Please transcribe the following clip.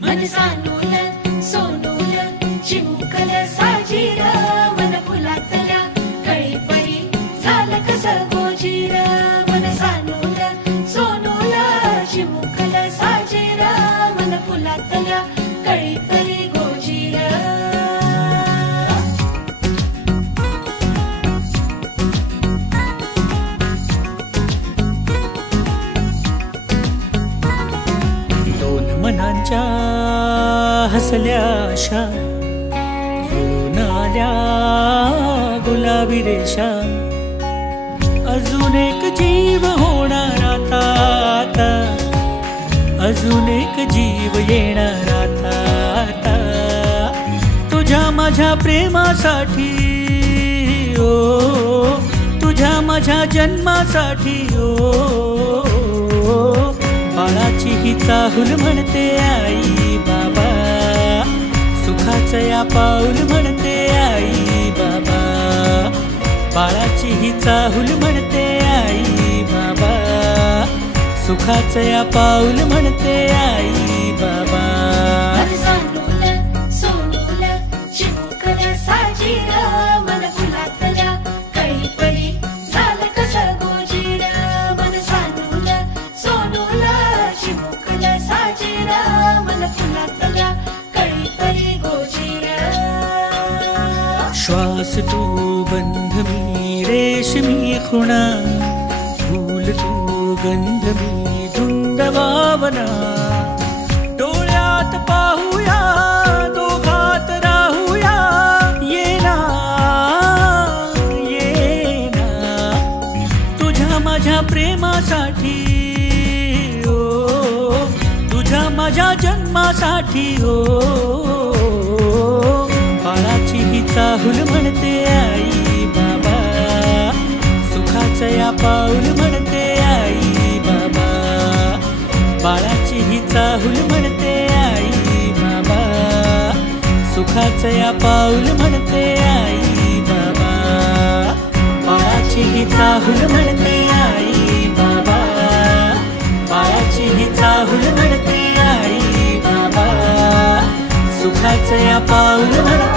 मन सानूल सोनूल चिमुकल साजीर मन फुलातल्या कळी परी झालं कसं गोजीर मन सानूल सोनूल चिमुकल साजीर मन फुलातल्या कळी परी गोजीर दोन मनांच्या हसल्या आशा जुळून आल्या गुलाबी रेषा अजून एक जीव होणार आता आता अजून एक जीव येणार आता आता तुझ्या माझ्या प्रेमासाठी ओ तुझ्या माझ्या जन्मासाठी ओ बाळाची ही चाहूल म्हणते आई बाबा सुखाचं या पाऊल म्हणते आई बाबा बाळाची ही चाहूल म्हणते आई बाबा सुखाचं या पाऊल म्हणते आई बाबा मन सानूल सोनूल चिमुकल साजीर मन फुलातल्या कळी परी झालं कसं गोजीर मन सानूल सोनूल चिमुकल साजीर मन फुलातल्या कळी परी गोजीर श्वास तू बंध मी रेशमी खुणा फूल तू गंध मी धुंद भावना डोळ्यात पाहूया दोघात राहूया ये ना तुझ्या माझ्या प्रेमासाठी ओ तुझ्या माझ्या जन्मासाठी ओ बाळाची ही चाहूल म्हणते आई बाबा सुखाचं या पाऊल म्हणते आई बाबा बाळाची ही चाहूल म्हणते आई बाबा सुखाचं या पाऊल म्हणते आई बाबा बाळाची ही चाहूल म्हणते आई बाबा बाळाची ही चाहूल म्हणते आई बाबा सुखाचं या पाऊल म्हणते